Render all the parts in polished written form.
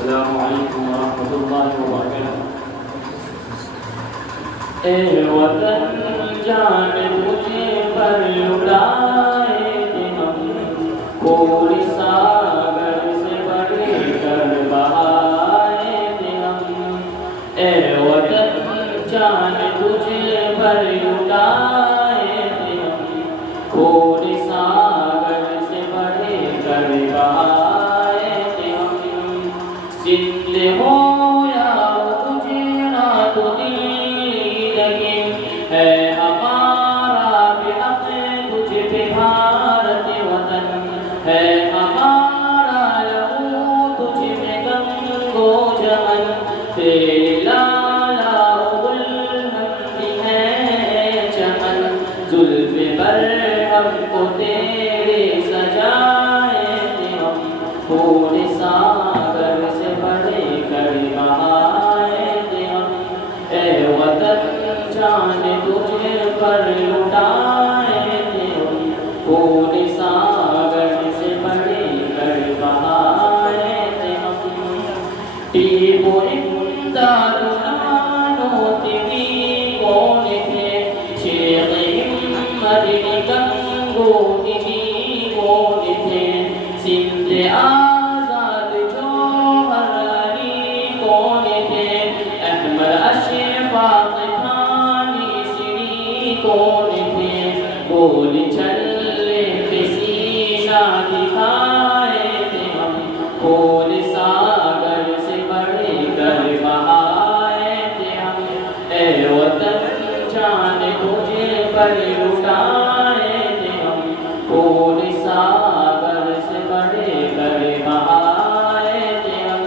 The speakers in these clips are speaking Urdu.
السلام علیکم ورحمۃ اللہ وبرکاتہ۔ اے وطن جان تجھے پر لٹائے تھے ہم، کوئی ساگر سے بڑھ کر بہائے تھے ہم۔ اے وطن جان تجھے پر لٹائے تھے ہم، کوئی ساگر سے بڑھ کر بہائے تھے ہم۔ زندے ہو یا تجھے رات و دن لیکن ہے ہمارا بھی حق تجھ پہ بھارت وطن، ہے ہمارا لہو تجھ میں گنگ و جمن، تیرے لالا الحمد ہے چمن، زلف پر ہم کو تیرے سجائے تھے ہم، پورے ساگر سے بڑھ کر بہائے تھے ہم۔ اے وطن جان تجھے پر لٹائے تھے ہم، پورے ساگر سے بڑھ کر بہائے تھے ہم۔ ٹیپو امداد نانو تیری کون تھے، شیخ ہمت گنگو تیری کون تھے، سندھ آزاد جوہر علی کون تھے، احمد اشفاق تھانی سری کون تھے، گول چلے پہ سینہ دکھائے تھے ہم، کون ساگر سے بڑھ کر بہائے تھے ہم۔ اے وطن جان تجھے پر لٹائے تھے ہم، کون ساگر سے بڑھ کر بہائے تھے ہم۔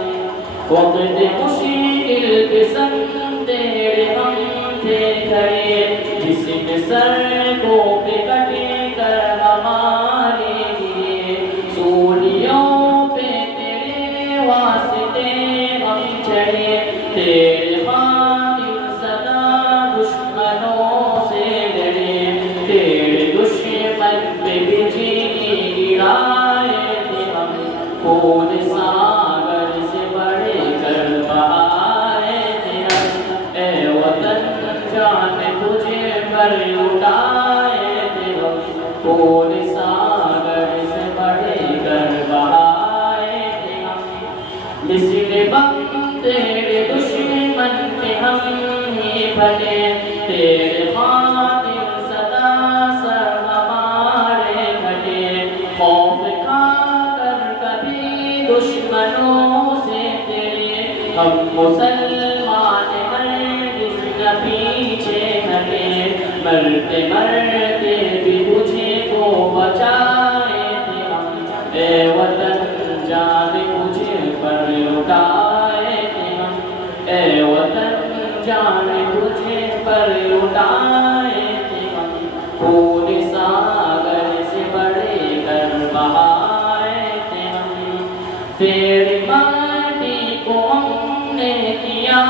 وقت مشکل کے سنگ تیرے ہم تھے کھڑے، جس کے سر کو پہ کٹ کر ہمارے لیے، سولیوں پہ تیرے واسطے ہم چڑھے، تیرے خاطر سدا دشمنوں سے لڑے، تیرے دشمن پہ بجلی گرائے تھے ہم، کون ساگر سے بڑھ کر بہائے تھے ہم۔ اے وطن جان تجھے پر لٹائے تھے ہم، کون ساگر سے بڑھ کر بہائے تھے ہم۔ مثل بم تیرے دشمن پہ ہم ہی پھٹے، تیرے خاطر سدا سر ہمارے کھٹے، خوف کھا کر کبھی دشمنوں سے تیرے، ہم مسلمان ہرگز نہ پیچھے ہٹے، مرتے مرتے بھی تجھے کو بچائے تھے ہم۔ اے وطن جان تجھے پر لٹائے تھے ہم، اے وطن جان تجھے پر لٹائے تھے ہم، پورے ساگر سے بڑھ کر بہائے تھے ہم۔ تیری مٹی کو ہم نے کیا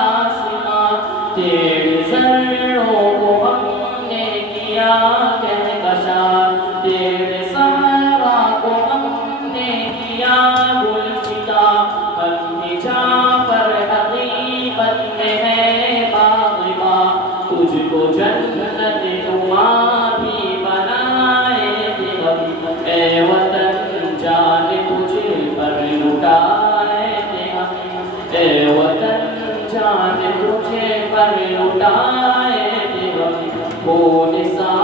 آسماں، تیرے ذروں کو ہم نے کیا کہکشاں، تیرے صحرا کو ہم نے کیا گلشتہ، ہم بھی جعفر حقیقت میں ہے باغباں، تجھ کو جنت نما بھی بنائے تھے ہم۔ اے وطن جان تجھے پر لٹائے تھے ہم، اے وطن جان تجھے پر لٹائے تھے ہم، کون سا